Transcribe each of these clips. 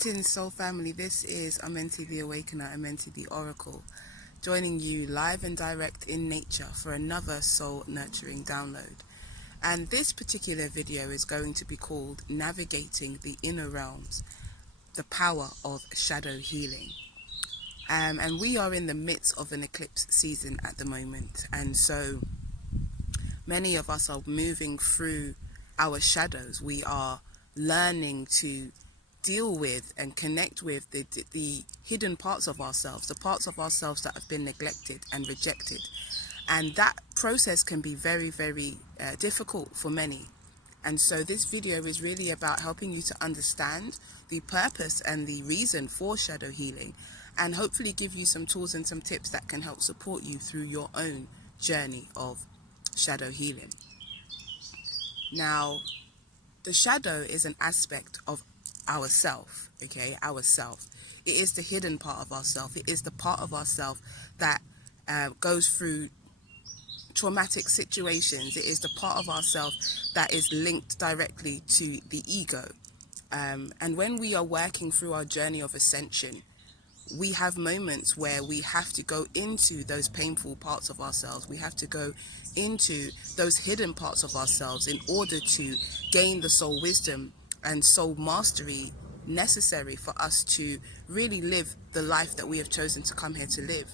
Greetings, soul family. This is Amenti The Awakener, Amenti the Oracle, joining you live and direct in nature for another soul nurturing download. And this particular video is going to be called Navigating the Inner Realms, the Power of Shadow Healing. And we are in the midst of an eclipse season at the moment. And so many of us are moving through our shadows. We are learning to deal with and connect with the hidden parts of ourselves, the parts of ourselves that have been neglected and rejected. And that process can be very, very difficult for many. And so this video is really about helping you to understand the purpose and the reason for shadow healing, and hopefully give you some tools and some tips that can help support you through your own journey of shadow healing. Now, the shadow is an aspect of ourself, okay, ourself. It is the hidden part of ourself. It is the part of ourself that goes through traumatic situations. It is the part of ourself that is linked directly to the ego. And when we are working through our journey of ascension, we have moments where we have to go into those painful parts of ourselves. We have to go into those hidden parts of ourselves in order to gain the soul wisdom and soul mastery necessary for us to really live the life that we have chosen to come here to live.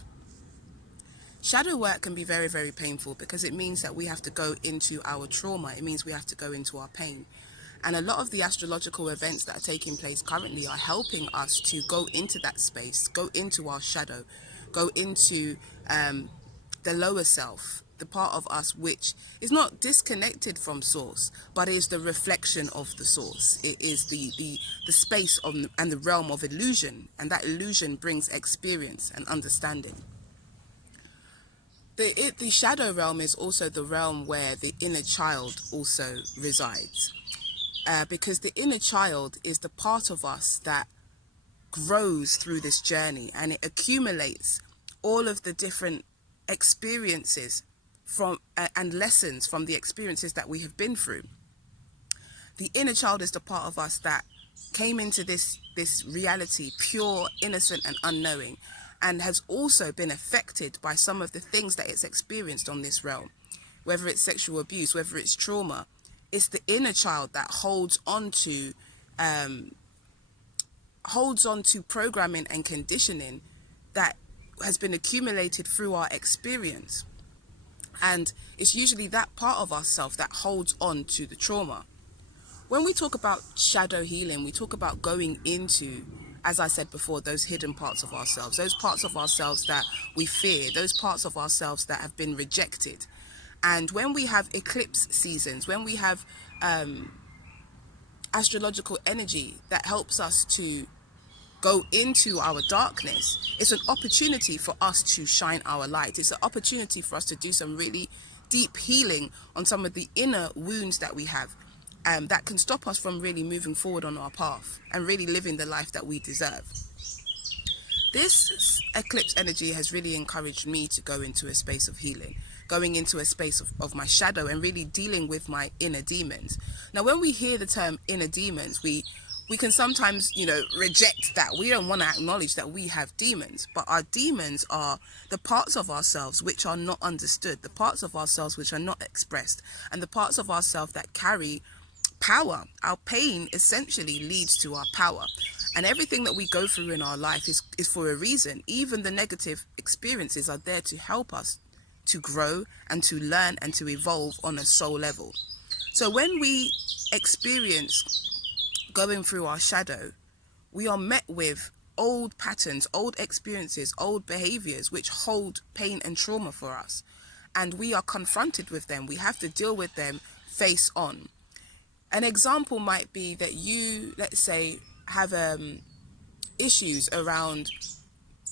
Shadow work can be very, very painful because it means that we have to go into our trauma. It means we have to go into our pain. And a lot of the astrological events that are taking place currently are helping us to go into that space, go into our shadow, go into the lower self, the part of us which is not disconnected from source, but is the reflection of the source. It is the space of and the realm of illusion, and that illusion brings experience and understanding. The shadow realm is also the realm where the inner child also resides. Because the inner child is the part of us that grows through this journey, and it accumulates all of the different experiences from and lessons from the experiences that we have been through. The inner child is the part of us that came into this reality pure, innocent and unknowing, and has also been affected by some of the things that it's experienced on this realm, whether it's sexual abuse, whether it's trauma. It's the inner child that holds on to programming and conditioning that has been accumulated through our experience. And it's usually that part of ourself that holds on to the trauma. When we talk about shadow healing, we talk about going into, as I said before, those hidden parts of ourselves, those parts of ourselves that we fear, those parts of ourselves that have been rejected. And when we have eclipse seasons, when we have astrological energy that helps us to go into our darkness, it's an opportunity for us to shine our light. It's an opportunity for us to do some really deep healing on some of the inner wounds that we have, that can stop us from really moving forward on our path and really living the life that we deserve. This eclipse energy has really encouraged me to go into a space of healing, going into a space of my shadow and really dealing with my inner demons. Now, when we hear the term inner demons, we can sometimes, reject that. We don't want to acknowledge that we have demons, but our demons are the parts of ourselves which are not understood, the parts of ourselves which are not expressed, and the parts of ourselves that carry power. Our pain essentially leads to our power. And everything that we go through in our life is for a reason. Even the negative experiences are there to help us to grow and to learn and to evolve on a soul level. So when we experience going through our shadow, we are met with old patterns, old experiences, old behaviors which hold pain and trauma for us. And we are confronted with them. We have to deal with them face on. An example might be that you, let's say, have issues around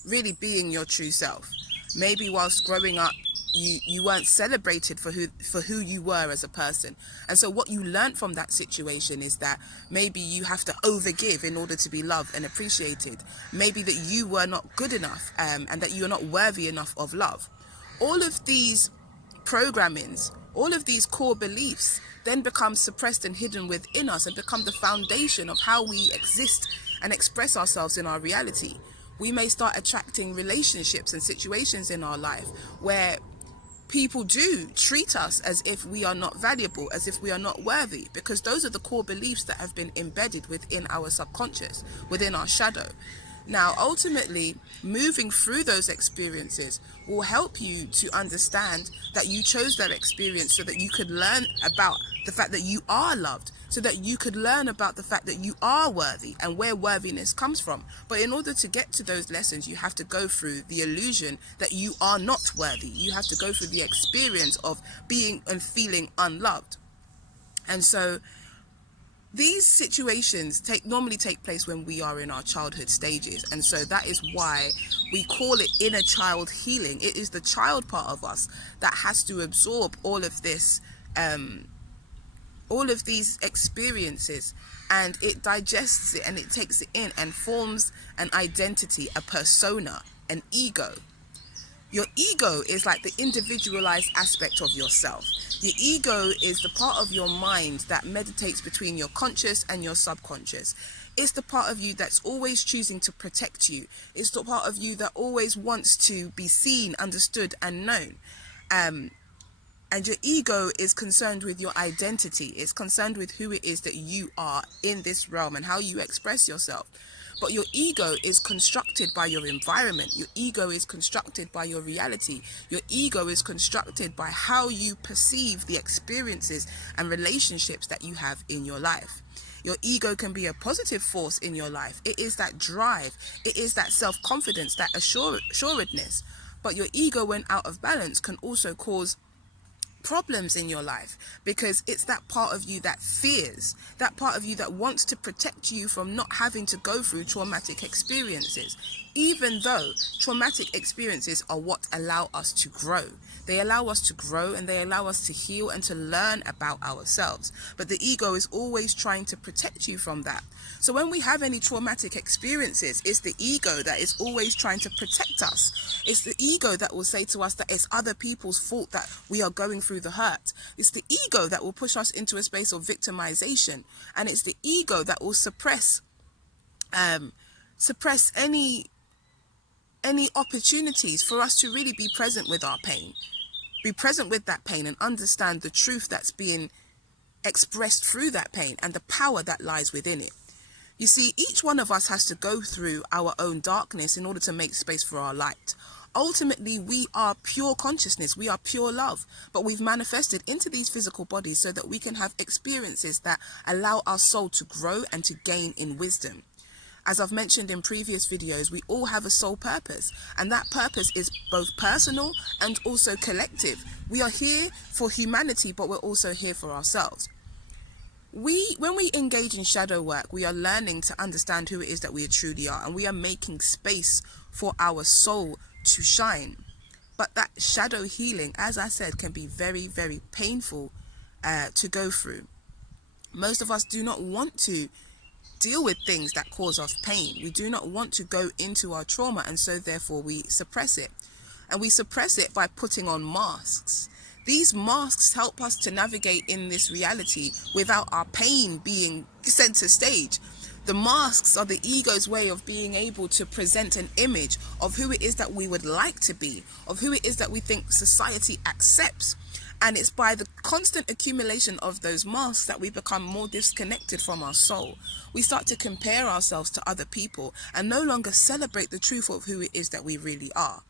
really being your true self. Maybe whilst growing up, you weren't celebrated for who you were as a person. And so what you learned from that situation is that maybe you have to overgive in order to be loved and appreciated. Maybe that you were not good enough, and that you're not worthy enough of love. All of these programmings, all of these core beliefs then become suppressed and hidden within us and become the foundation of how we exist and express ourselves in our reality. We may start attracting relationships and situations in our life where people do treat us as if we are not valuable, as if we are not worthy, because those are the core beliefs that have been embedded within our subconscious, within our shadow. Now, ultimately, moving through those experiences will help you to understand that you chose that experience so that you could learn about the fact that you are loved, so that you could learn about the fact that you are worthy and where worthiness comes from. But in order to get to those lessons, you have to go through the illusion that you are not worthy. You have to go through the experience of being and feeling unloved. And so these situations normally take place when we are in our childhood stages, and so that is why we call it inner child healing. It is the child part of us that has to absorb all of this, all of these experiences, and it digests it and it takes it in and forms an identity, a persona, an ego. Your ego is like the individualized aspect of yourself. Your ego is the part of your mind that meditates between your conscious and your subconscious. It's the part of you that's always choosing to protect you. It's the part of you that always wants to be seen, understood, and known. And your ego is concerned with your identity. It's concerned with who it is that you are in this realm and how you express yourself. But your ego is constructed by your environment. Your ego is constructed by your reality. Your ego is constructed by how you perceive the experiences and relationships that you have in your life. Your ego can be a positive force in your life. It is that drive. It is that self-confidence, that assuredness. But your ego, when out of balance, can also cause problems in your life, because it's that part of you that fears, that part of you that wants to protect you from not having to go through traumatic experiences, even though traumatic experiences are what allow us to grow. They allow us to grow and they allow us to heal and to learn about ourselves. But the ego is always trying to protect you from that. So when we have any traumatic experiences, it's the ego that is always trying to protect us. It's the ego that will say to us that it's other people's fault that we are going through the hurt. It's the ego that will push us into a space of victimization. And it's the ego that will suppress any opportunities for us to really be present with our pain. Be present with that pain and understand the truth that's being expressed through that pain and the power that lies within it. You see, each one of us has to go through our own darkness in order to make space for our light. Ultimately, we are pure consciousness, we are pure love, but we've manifested into these physical bodies so that we can have experiences that allow our soul to grow and to gain in wisdom. As I've mentioned in previous videos, we all have a soul purpose, and that purpose is both personal and also collective. We are here for humanity, but we're also here for ourselves. When we engage in shadow work, we are learning to understand who it is that we truly are, and we are making space for our soul to shine. But that shadow healing, as I said, can be very, very painful to go through. Most of us do not want to deal with things that cause us pain. We do not want to go into our trauma, and so therefore we suppress it. And we suppress it by putting on masks. These masks help us to navigate in this reality without our pain being center stage. The masks are the ego's way of being able to present an image of who it is that we would like to be, of who it is that we think society accepts. And it's by the constant accumulation of those masks that we become more disconnected from our soul. We start to compare ourselves to other people and no longer celebrate the truth of who it is that we really are.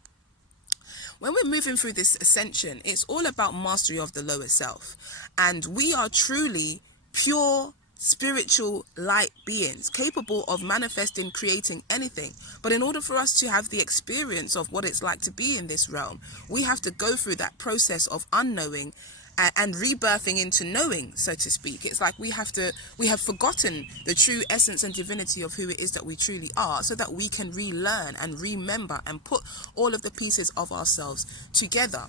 When we're moving through this ascension, it's all about mastery of the lower self. And we are truly pure spiritual light beings capable of manifesting, creating anything. But in order for us to have the experience of what it's like to be in this realm, we have to go through that process of unknowing and rebirthing into knowing, so to speak. It's like we have forgotten the true essence and divinity of who it is that we truly are, so that we can relearn and remember and put all of the pieces of ourselves together.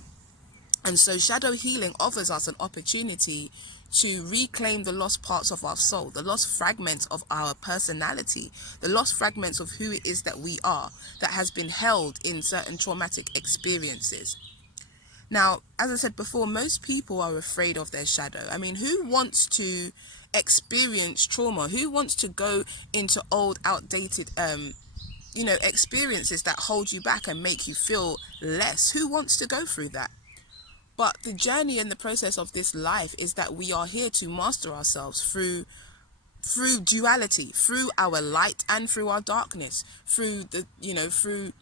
And so shadow healing offers us an opportunity to reclaim the lost parts of our soul, the lost fragments of our personality, the lost fragments of who it is that we are, that has been held in certain traumatic experiences. Now, as I said before, most people are afraid of their shadow. I mean, who wants to experience trauma? Who wants to go into old, outdated, experiences that hold you back and make you feel less? Who wants to go through that? But the journey and the process of this life is that we are here to master ourselves through duality, through our light and through our darkness, through through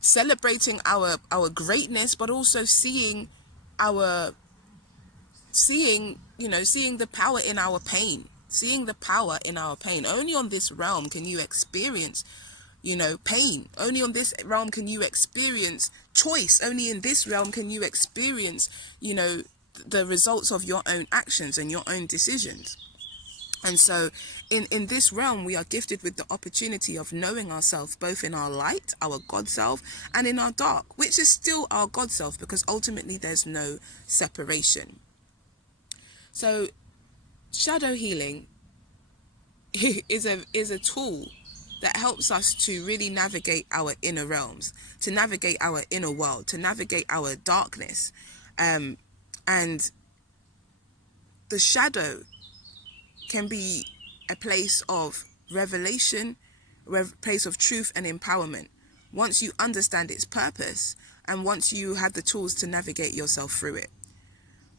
celebrating our greatness, but also seeing the power in our pain, seeing the power in our pain. Only on this realm can you experience pain. Only on this realm can you experience choice. Only in this realm can you experience the results of your own actions and your own decisions. And so in this realm, we are gifted with the opportunity of knowing ourselves, both in our light, our God self, and in our dark, which is still our God self, because ultimately there's no separation. So shadow healing is a tool that helps us to really navigate our inner realms, to navigate our inner world, to navigate our darkness. And the shadow can be a place of revelation, a place of truth and empowerment. Once you understand its purpose and once you have the tools to navigate yourself through it.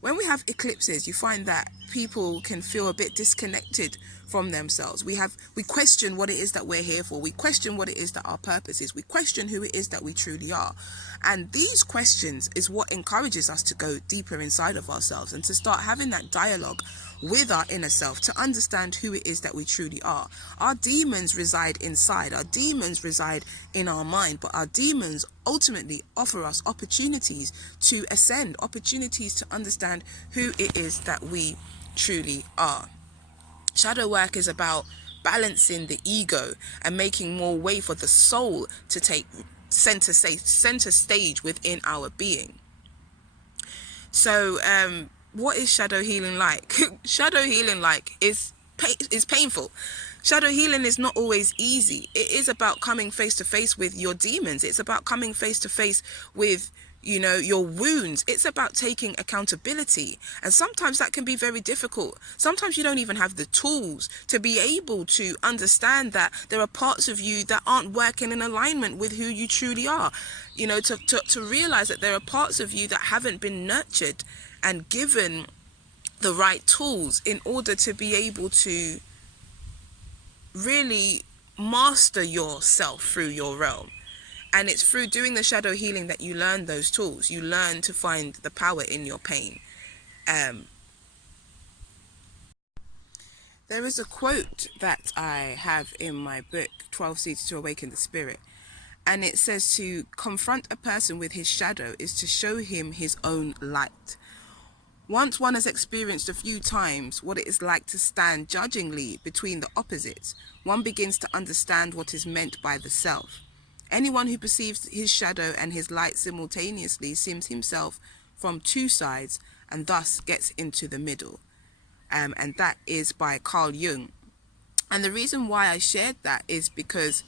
When we have eclipses, you find that people can feel a bit disconnected from themselves. We question what it is that we're here for. We question what it is that our purpose is. We question who it is that we truly are. And these questions is what encourages us to go deeper inside of ourselves and to start having that dialogue with our inner self, to understand who it is that we truly are. Our demons reside inside. Our demons reside in our mind, but our demons ultimately offer us opportunities to ascend, opportunities to understand who it is that we truly are. Shadow work is about balancing the ego and making more way for the soul to take center stage within our being. So what is shadow healing like? Shadow healing is painful. Shadow healing is not always easy. It is about coming face to face with your demons. It's about coming face to face with your wounds. It's about taking accountability, and sometimes that can be very difficult. Sometimes you don't even have the tools to be able to understand that there are parts of you that aren't working in alignment with who you truly are. To realize that there are parts of you that haven't been nurtured and given the right tools in order to be able to really master yourself through your realm. And it's through doing the shadow healing that you learn those tools. You learn to find the power in your pain. There is a quote that I have in my book, 12 Seeds to Awaken the Spirit. And it says to confront a person with his shadow is to show him his own light. Once one has experienced a few times what it is like to stand judgingly between the opposites, one begins to understand what is meant by the self. Anyone who perceives his shadow and his light simultaneously sees himself from two sides and thus gets into the middle. And that is by Carl Jung. And the reason why I shared that is because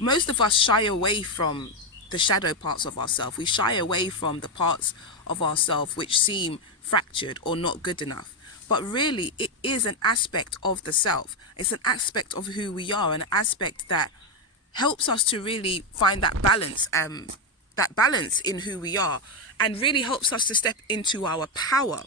most of us shy away from the shadow parts of ourselves. We shy away from the parts of ourselves which seem fractured or not good enough. But really, it is an aspect of the self. It's an aspect of who we are, an aspect that helps us to really find that balance in who we are, and really helps us to step into our power.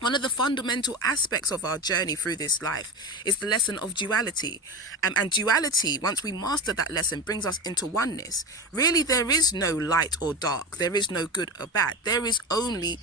One of the fundamental aspects of our journey through this life is the lesson of duality. And duality, once we master that lesson, brings us into oneness. Really, there is no light or dark. There is no good or bad. There is only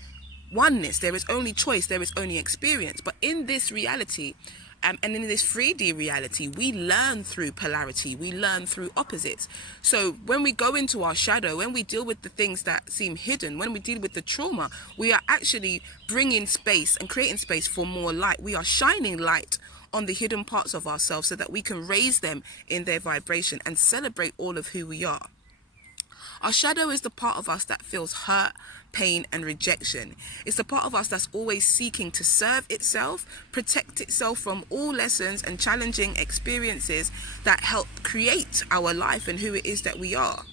oneness. There is only choice. There is only experience. But in this reality, and in this 3D reality, we learn through polarity. We learn through opposites. So when we go into our shadow, when we deal with the things that seem hidden, when we deal with the trauma, we are actually bringing space and creating space for more light. We are shining light on the hidden parts of ourselves so that we can raise them in their vibration and celebrate all of who we are. Our shadow is the part of us that feels hurt, pain and rejection. It's the part of us that's always seeking to serve itself, protect itself from all lessons and challenging experiences that help create our life and who it is that we are.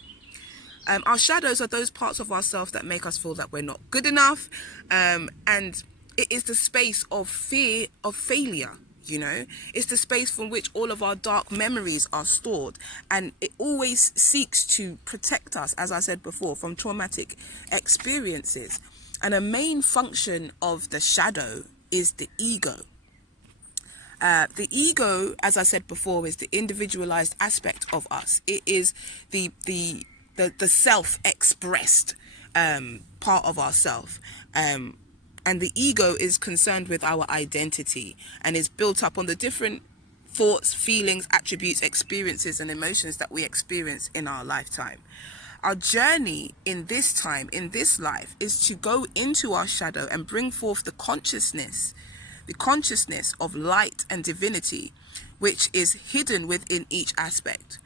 Our shadows are those parts of ourselves that make us feel that we're not good enough, and It is the space of fear of failure. You know, it's the space from which all of our dark memories are stored, and it always seeks to protect us, as I said before, from traumatic experiences. And a main function of the shadow is the ego. The ego, as I said before, is the individualized aspect of us. It is the self-expressed part of ourself. And the ego is concerned with our identity and is built up on the different thoughts, feelings, attributes, experiences, and emotions that we experience in our lifetime. Our journey in this time, in this life, is to go into our shadow and bring forth the consciousness of light and divinity, which is hidden within each aspect.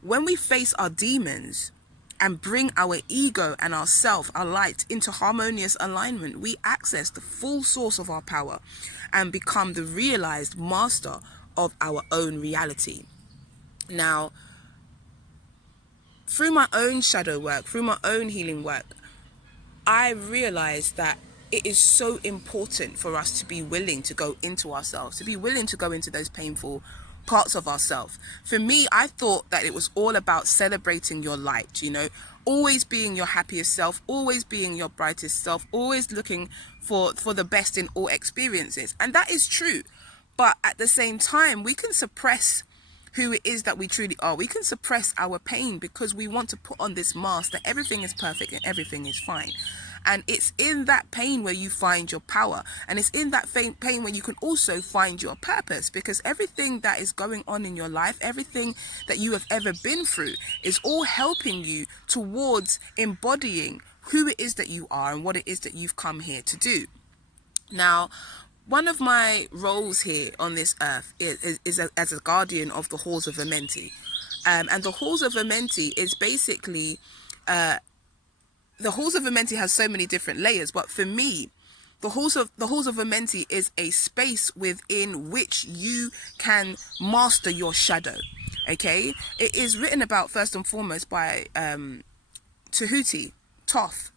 When we face our demons and bring our ego and our self, our light, into harmonious alignment, we access the full source of our power and become the realized master of our own reality. Now, through my own shadow work, through my own healing work, I realized that it is so important for us to be willing to go into ourselves, to be willing to go into those painful parts of ourselves. For me, I thought that it was all about celebrating your light, you know, always being your happiest self, always being your brightest self, always looking for the best in all experiences. And that is true. But at the same time, we can suppress who it is that we truly are. We can suppress our pain because we want to put on this mask that everything is perfect and everything is fine. And it's in that pain where you find your power. And it's in that pain where you can also find your purpose, because everything that is going on in your life, everything that you have ever been through, is all helping you towards embodying who it is that you are and what it is that you've come here to do. Now, one of my roles here on this earth is as a guardian of the Halls of Amenti. And the Halls of Amenti is basically... the Halls of Amenti has so many different layers, but for me, the Halls of Amenti is a space within which you can master your shadow. Okay, it is written about first and foremost by Thoth,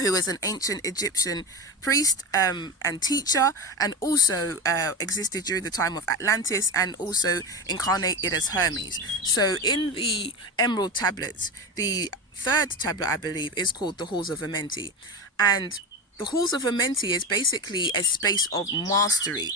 who is an ancient Egyptian priest and teacher, and also existed during the time of Atlantis, and also incarnated as Hermes. So in the Emerald Tablets, the third tablet, I believe, is called the Halls of Amenti. And the Halls of Amenti is basically a space of mastery.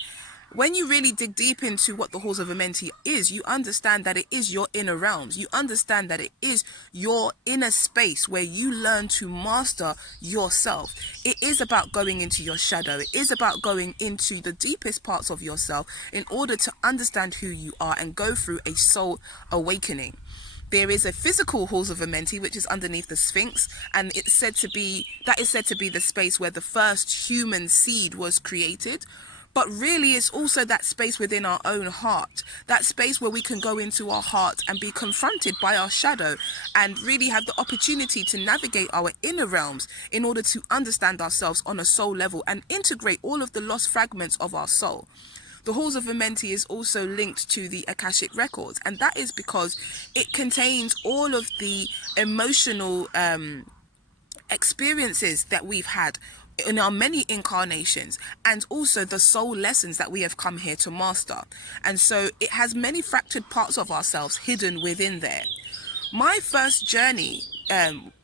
When you really dig deep into what the Halls of Amenti is, you understand that it is your inner realms. You understand that it is your inner space where you learn to master yourself. It is about going into your shadow. It is about going into the deepest parts of yourself in order to understand who you are and go through a soul awakening. There is a physical Halls of Amenti, which is underneath the Sphinx, and that is said to be the space where the first human seed was created. But really, it's also that space within our own heart, that space where we can go into our heart and be confronted by our shadow and really have the opportunity to navigate our inner realms in order to understand ourselves on a soul level and integrate all of the lost fragments of our soul. The Halls of Amenti is also linked to the Akashic Records, and that is because it contains all of the emotional experiences that we've had in our many incarnations, and also the soul lessons that we have come here to master. And so it has many fractured parts of ourselves hidden within there. My first journey,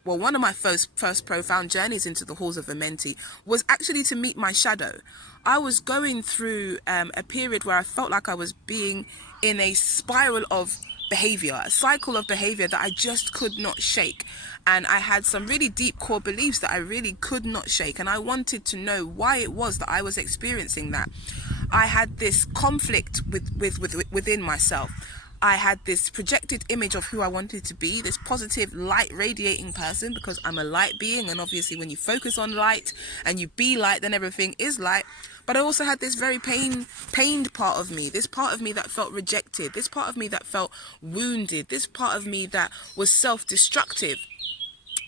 one of my first profound journeys into the Halls of Amenti was actually to meet my shadow. I was going through a period where I felt like I was being in a spiral of behavior, a cycle of behavior that I just could not shake. And I had some really deep core beliefs that I really could not shake. And I wanted to know why it was that I was experiencing that. I had this conflict within myself. I had this projected image of who I wanted to be, this positive light radiating person, because I'm a light being, and obviously when you focus on light and you be light, then everything is light. But I also had this very pained part of me, this part of me that felt rejected, this part of me that felt wounded, this part of me that was self-destructive.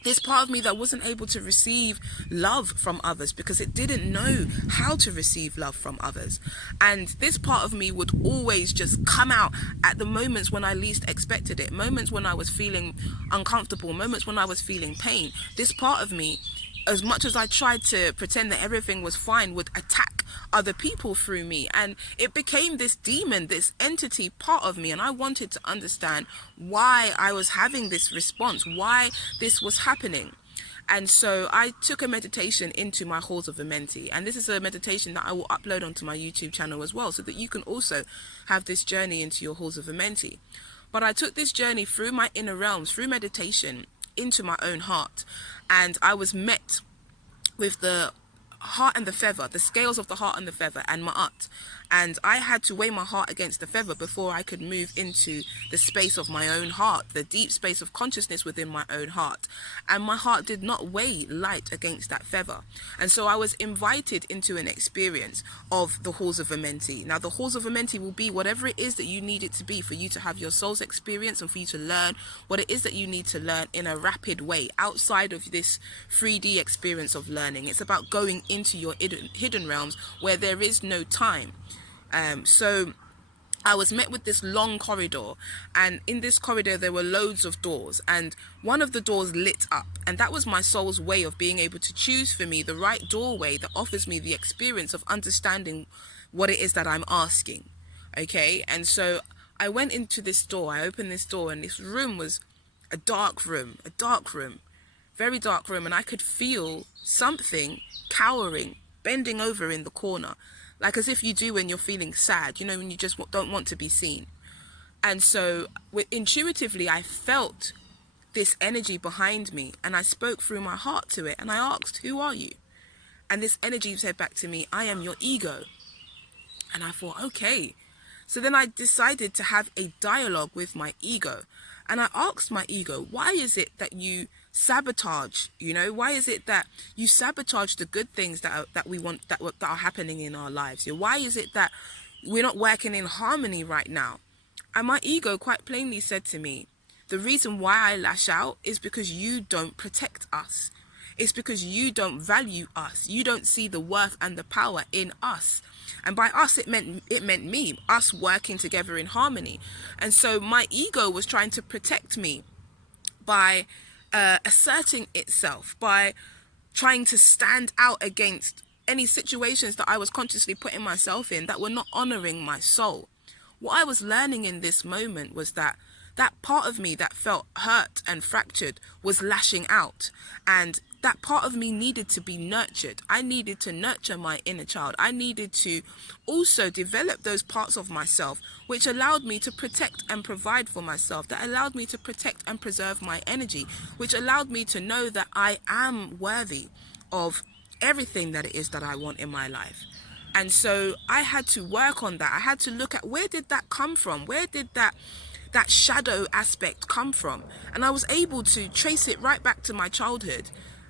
This part of me that wasn't able to receive love from others because it didn't know how to receive love from others. And this part of me would always just come out at the moments when I least expected it, moments when I was feeling uncomfortable, moments when I was feeling pain. This part of me as much as I tried to pretend that everything was fine, would attack other people through me. And it became this demon, this entity part of me. And I wanted to understand why I was having this response, why this was happening. And so I took a meditation into my Halls of Amenti. And this is a meditation that I will upload onto my YouTube channel as well, so that you can also have this journey into your Halls of Amenti. But I took this journey through my inner realms, through meditation, into my own heart. And I was met with the heart and the feather, the scales of the heart and the feather, and ma'at. And I had to weigh my heart against the feather before I could move into the space of my own heart, the deep space of consciousness within my own heart. And my heart did not weigh light against that feather. And so I was invited into an experience of the Halls of Amenti. Now, the Halls of Amenti will be whatever it is that you need it to be for you to have your soul's experience and for you to learn what it is that you need to learn in a rapid way outside of this 3D experience of learning. It's about going into your hidden realms where there is no time. So I was met with this long corridor, and in this corridor there were loads of doors, and one of the doors lit up, and that was my soul's way of being able to choose for me the right doorway that offers me the experience of understanding what it is that I'm asking. Okay, and so I went into this door, I opened this door, and this room was a dark room, very dark room, and I could feel something cowering, bending over in the corner, like as if you do when you're feeling sad, you know, when you just don't want to be seen. And so intuitively, I felt this energy behind me, and I spoke through my heart to it, and I asked, "Who are you?" And this energy said back to me, "I am your ego." And I thought, okay. So then I decided to have a dialogue with my ego. And I asked my ego, why is it that you sabotage, you know, why is it that you sabotage the good things that we want, that are happening in our lives? Why is it that we're not working in harmony right now? And my ego quite plainly said to me, the reason why I lash out is because you don't protect us. It's because you don't value us. You don't see the worth and the power in us. And by us, it meant me, us working together in harmony. And so my ego was trying to protect me by asserting itself, by trying to stand out against any situations that I was consciously putting myself in that were not honoring my soul. What I was learning in this moment was that part of me that felt hurt and fractured was lashing out, and that part of me needed to be nurtured. I needed to nurture my inner child. I needed to also develop those parts of myself which allowed me to protect and provide for myself, that allowed me to protect and preserve my energy, which allowed me to know that I am worthy of everything that it is that I want in my life. And so I had to work on that. I had to look at, where did that come from? Where did that shadow aspect come from? And I was able to trace it right back to my childhood.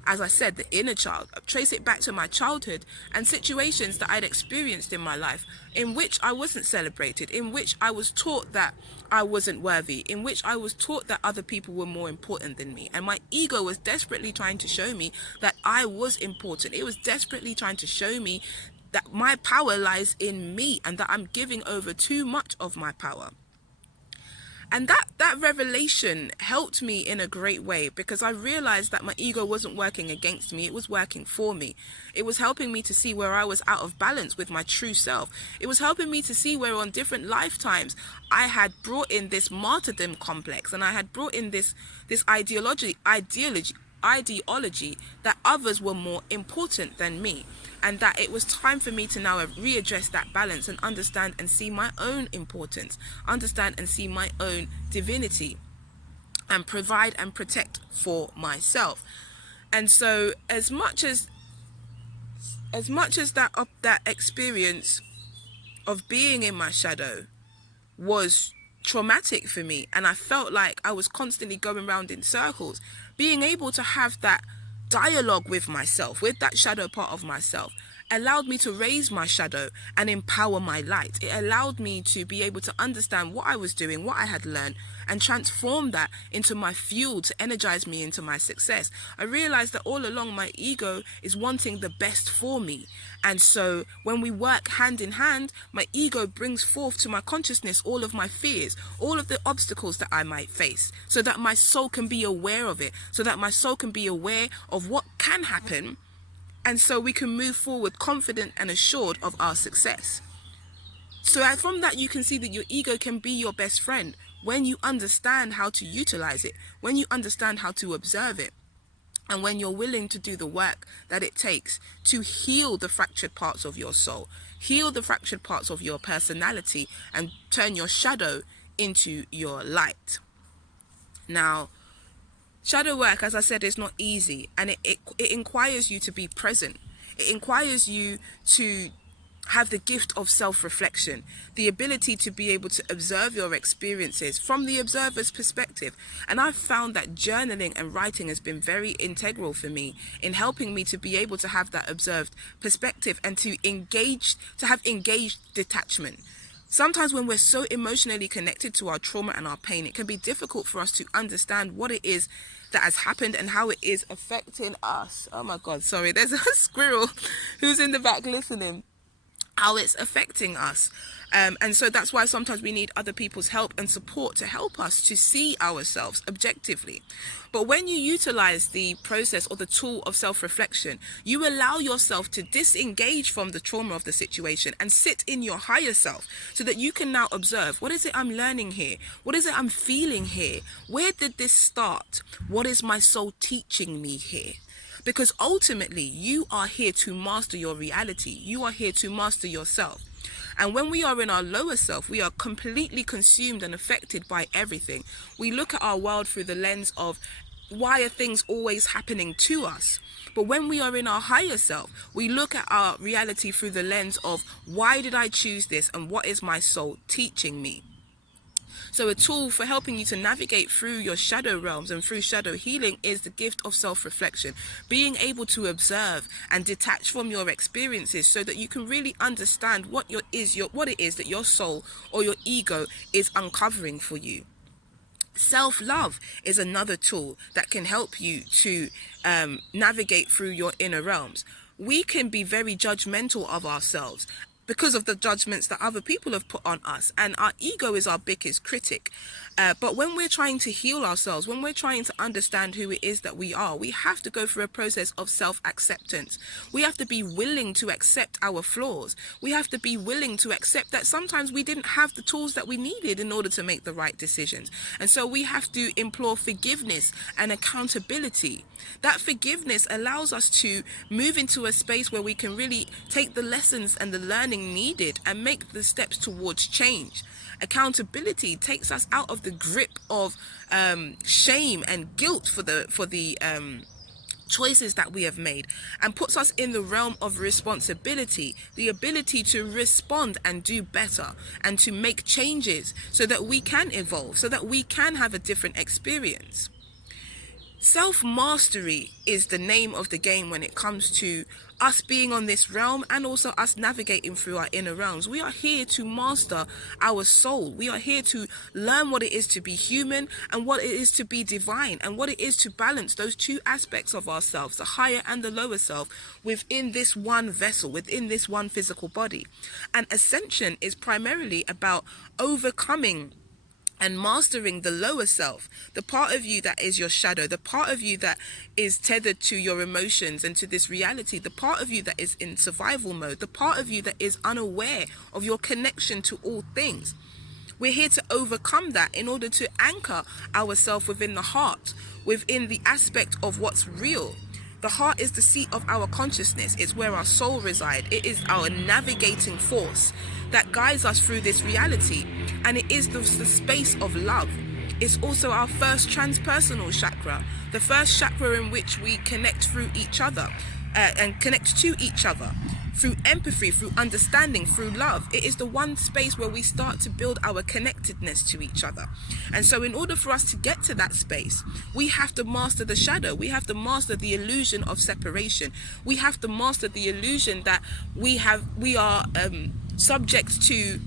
As I said, the inner child, trace it back to my childhood and situations that I'd experienced in my life in which I wasn't celebrated, in which I was taught that I wasn't worthy, in which I was taught that other people were more important than me. And my ego was desperately trying to show me that I was important. It was desperately trying to show me that my power lies in me and that I'm giving over too much of my power. And that revelation helped me in a great way, because I realized that my ego wasn't working against me, it was working for me. It was helping me to see where I was out of balance with my true self. It was helping me to see where on different lifetimes I had brought in this martyrdom complex, and I had brought in this ideology that others were more important than me, and that it was time for me to now readdress that balance and understand and see my own importance, understand and see my own divinity, and provide and protect for myself. And so as much as that experience of being in my shadow was traumatic for me, and I felt like I was constantly going around in circles, being able to have that dialogue with myself, with that shadow part of myself, allowed me to raise my shadow and empower my light. It allowed me to be able to understand what I was doing, what I had learned, and transform that into my fuel to energize me into my success. I realized that all along my ego is wanting the best for me. And so when we work hand in hand, my ego brings forth to my consciousness all of my fears, all of the obstacles that I might face, so that my soul can be aware of it, so that my soul can be aware of what can happen. And so we can move forward confident and assured of our success. So from that, you can see that your ego can be your best friend when you understand how to utilize it, when you understand how to observe it, and when you're willing to do the work that it takes to heal the fractured parts of your soul, heal the fractured parts of your personality, and turn your shadow into your light. Now, shadow work, as I said, is not easy, and it requires you to be present. It requires you to have the gift of self-reflection, the ability to be able to observe your experiences from the observer's perspective. And I've found that journaling and writing has been very integral for me in helping me to be able to have that observed perspective and to have engaged detachment. Sometimes when we're so emotionally connected to our trauma and our pain, it can be difficult for us to understand what it is that has happened and how it is affecting us. Oh my God, sorry, there's a squirrel who's in the back listening. How it's affecting us. And so that's why sometimes we need other people's help and support to help us to see ourselves objectively. But when you utilize the process or the tool of self-reflection, you allow yourself to disengage from the trauma of the situation and sit in your higher self, so that you can now observe, what is it I'm learning here? What is it I'm feeling here? Where did this start? What is my soul teaching me here? Because ultimately, you are here to master your reality. You are here to master yourself. And when we are in our lower self, we are completely consumed and affected by everything. We look at our world through the lens of, why are things always happening to us? But when we are in our higher self, we look at our reality through the lens of, why did I choose this? And what is my soul teaching me? So a tool for helping you to navigate through your shadow realms and through shadow healing is the gift of self-reflection, being able to observe and detach from your experiences so that you can really understand what it is that your soul or your ego is uncovering for you. Self-love is another tool that can help you to navigate through your inner realms. We can be very judgmental of ourselves because of the judgments that other people have put on us, and our ego is our biggest critic. But when we're trying to heal ourselves, when we're trying to understand who it is that we are, we have to go through a process of self-acceptance. We have to be willing to accept our flaws. We have to be willing to accept that sometimes we didn't have the tools that we needed in order to make the right decisions. And so we have to implore forgiveness and accountability. That forgiveness allows us to move into a space where we can really take the lessons and the learning needed and make the steps towards change. Accountability takes us out of the grip of shame and guilt for the choices that we have made, and puts us in the realm of responsibility, the ability to respond and do better and to make changes so that we can evolve, so that we can have a different experience. Self-mastery is the name of the game when it comes to us being on this realm and also us navigating through our inner realms. We are here to master our soul. We are here to learn what it is to be human and what it is to be divine, and what it is to balance those two aspects of ourselves, the higher and the lower self, within this one vessel, within this one physical body. And Ascension is primarily about overcoming and mastering the lower self, the part of you that is your shadow, the part of you that is tethered to your emotions and to this reality, the part of you that is in survival mode, the part of you that is unaware of your connection to all things. We're here to overcome that in order to anchor ourselves within the heart, within the aspect of what's real. The heart is the seat of our consciousness. It's where our soul resides. It is our navigating force that guides us through this reality. And it is the space of love. It's also our first transpersonal chakra, the first chakra in which we connect through each other and connect to each other through empathy, through understanding, through love. It is the one space where we start to build our connectedness to each other. And so in order for us to get to that space, we have to master the shadow. We have to master the illusion of separation. We have to master the illusion that we are subject to,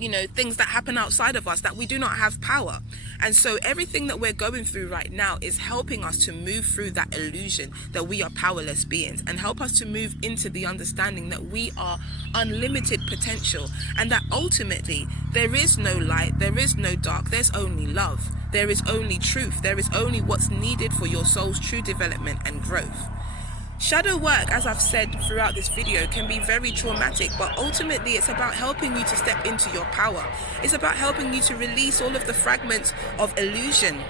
you know, things that happen outside of us, that we do not have power. And so everything that we're going through right now is helping us to move through that illusion that we are powerless beings, and help us to move into the understanding that we are unlimited potential, and that ultimately there is no light, there is no dark, there's only love, there is only truth, there is only what's needed for your soul's true development and growth. Shadow work, as I've said throughout this video, can be very traumatic, but ultimately it's about helping you to step into your power. It's about helping you to release all of the fragments of illusion,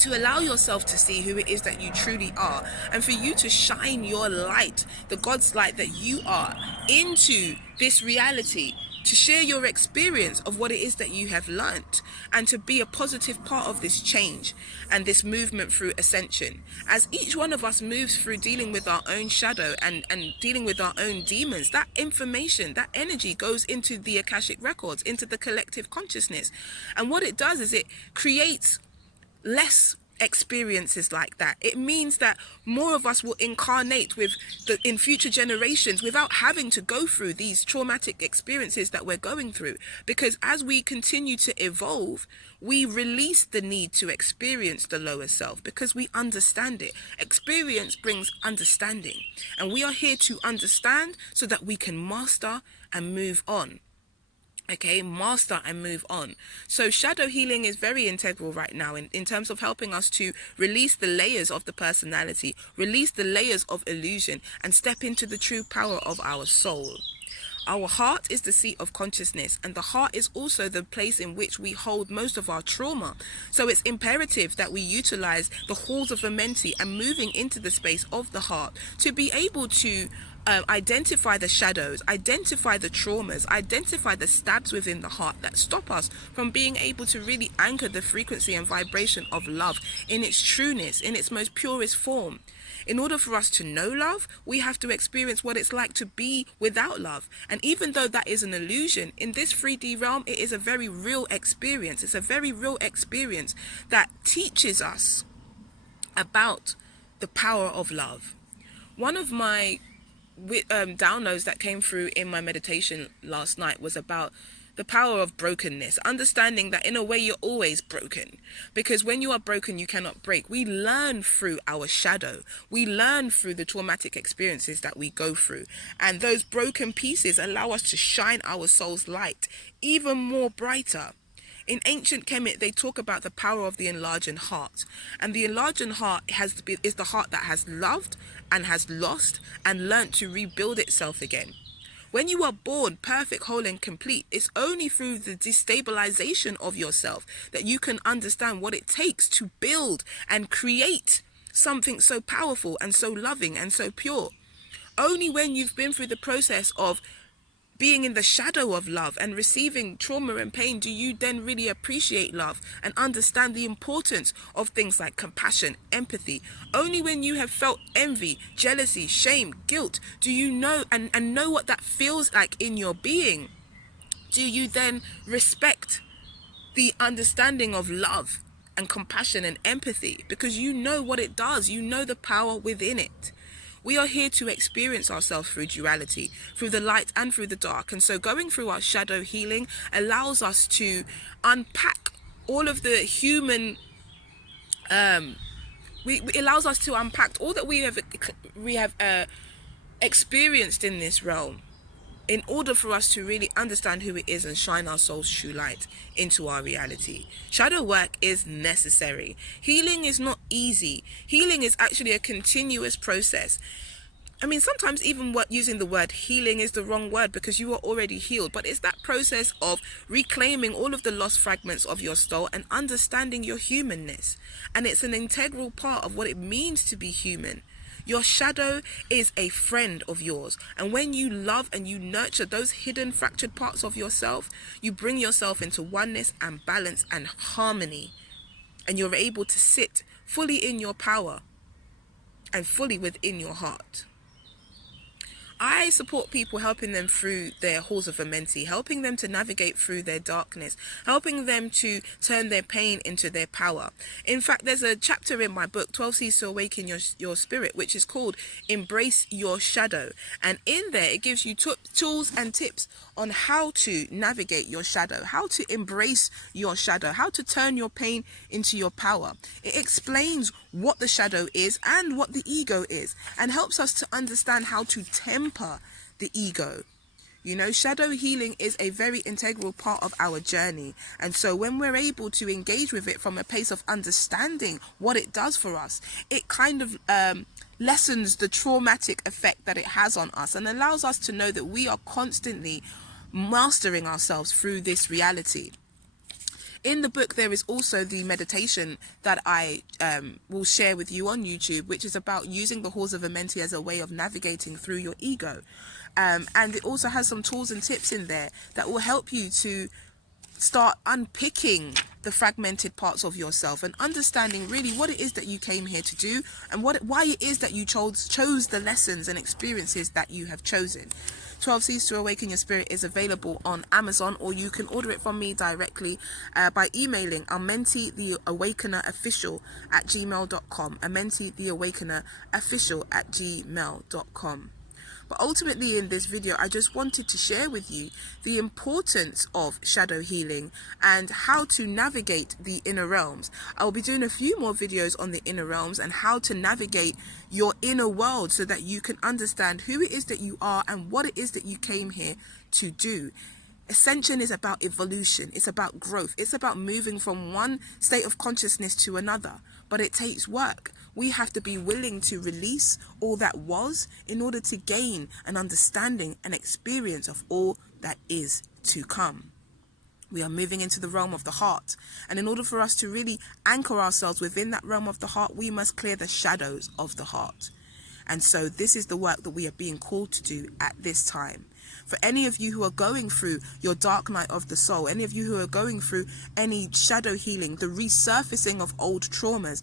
to allow yourself to see who it is that you truly are, and for you to shine your light, the God's light that you are, into this reality, to share your experience of what it is that you have learnt, and to be a positive part of this change and this movement through ascension. As each one of us moves through dealing with our own shadow and dealing with our own demons, that information, that energy goes into the Akashic records, into the collective consciousness. And what it does is it creates less experiences like that. It means that more of us will incarnate in future generations without having to go through these traumatic experiences that we're going through, because as we continue to evolve, we release the need to experience the lower self because we understand it. Experience brings understanding, and we are here to understand so that we can master and move on. Okay, master and move on. So shadow healing is very integral right now in terms of helping us to release the layers of the personality, release the layers of illusion, and step into the true power of our soul. Our heart is the seat of consciousness, and the heart is also the place in which we hold most of our trauma. So it's imperative that we utilize the Halls of Amenti and moving into the space of the heart to be able to identify the shadows, identify the traumas, identify the stabs within the heart that stop us from being able to really anchor the frequency and vibration of love in its trueness, in its most purest form. In order for us to know love, we have to experience what it's like to be without love. And even though that is an illusion, in this 3D realm, it is a very real experience. It's a very real experience that teaches us about the power of love. One of my downloads that came through in my meditation last night was about the power of brokenness, understanding that in a way you're always broken, because when you are broken you cannot break. We learn through our shadow, we learn through the traumatic experiences that we go through, and those broken pieces allow us to shine our soul's light even more brighter. In ancient Kemet, they talk about the power of the enlarging heart. And the enlarging heart is the heart that has loved and has lost and learnt to rebuild itself again. When you are born perfect, whole and complete, it's only through the destabilization of yourself that you can understand what it takes to build and create something so powerful and so loving and so pure. Only when you've been through the process of being in the shadow of love and receiving trauma and pain do you then really appreciate love and understand the importance of things like compassion, empathy. Only when you have felt envy, jealousy, shame, guilt do you know and know what that feels like in your being, do you then respect the understanding of love and compassion and empathy, because you know what it does, you know the power within it. We are here to experience ourselves through duality, through the light and through the dark. And so going through our shadow healing allows us to unpack all of the human, it allows us to unpack all that we have experienced in this realm, in order for us to really understand who it is and shine our soul's true light into our reality. Shadow work is necessary. Healing is not easy. Healing is actually a continuous process. I mean, sometimes even using the word healing is the wrong word, because you are already healed. But it's that process of reclaiming all of the lost fragments of your soul and understanding your humanness. And it's an integral part of what it means to be human. Your shadow is a friend of yours. And when you love and you nurture those hidden fractured parts of yourself, you bring yourself into oneness and balance and harmony. And you're able to sit fully in your power and fully within your heart. I support people, helping them through their halls of Amenti, helping them to navigate through their darkness, helping them to turn their pain into their power. In fact, there's a chapter in my book, 12 Seeds to Awaken Your Spirit, which is called Embrace Your Shadow. And in there, it gives you tools and tips on how to navigate your shadow, how to embrace your shadow, how to turn your pain into your power. It explains what the shadow is and what the ego is, and helps us to understand how to temper the ego. You know, shadow healing is a very integral part of our journey. And so when we're able to engage with it from a place of understanding what it does for us, it kind of lessens the traumatic effect that it has on us, and allows us to know that we are constantly mastering ourselves through this reality. In the book, there is also the meditation that I will share with you on YouTube, which is about using the Halls of Amenti as a way of navigating through your ego. And it also has some tools and tips in there that will help you to start unpicking the fragmented parts of yourself and understanding really what it is that you came here to do, and why it is that you chose the lessons and experiences that you have chosen. 12 Seeds to Awaken Your Spirit is available on Amazon, or you can order it from me directly by emailing Amenti The Awakener Official at gmail.com. Amenti The Awakener Official at gmail.com. But ultimately in this video, I just wanted to share with you the importance of shadow healing and how to navigate the inner realms. I will be doing a few more videos on the inner realms and how to navigate your inner world so that you can understand who it is that you are and what it is that you came here to do. Ascension is about evolution. It's about growth. It's about moving from one state of consciousness to another. But it takes work. We have to be willing to release all that was in order to gain an understanding and experience of all that is to come. We are moving into the realm of the heart. And in order for us to really anchor ourselves within that realm of the heart, we must clear the shadows of the heart. And so this is the work that we are being called to do at this time. For any of you who are going through your dark night of the soul, any of you who are going through any shadow healing, the resurfacing of old traumas,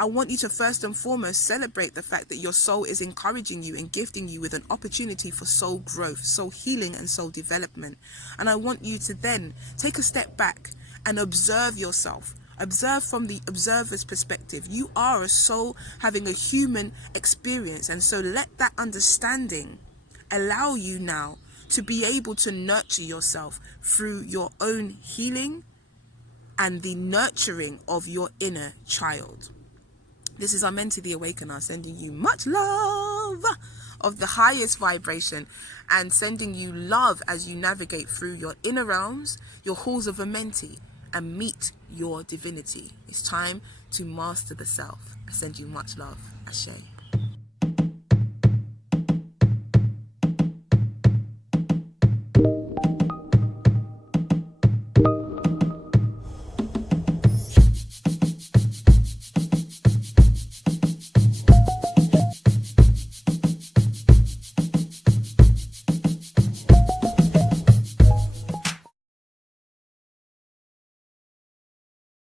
I want you to first and foremost celebrate the fact that your soul is encouraging you and gifting you with an opportunity for soul growth, soul healing and soul development. And I want you to then take a step back and observe yourself. Observe from the observer's perspective. You are a soul having a human experience. And so let that understanding allow you now to be able to nurture yourself through your own healing and the nurturing of your inner child. This is Amenti The Awakener, sending you much love of the highest vibration, and sending you love as you navigate through your inner realms, your halls of Amenti, and meet your divinity. It's time to master the self. I send you much love. Ashe.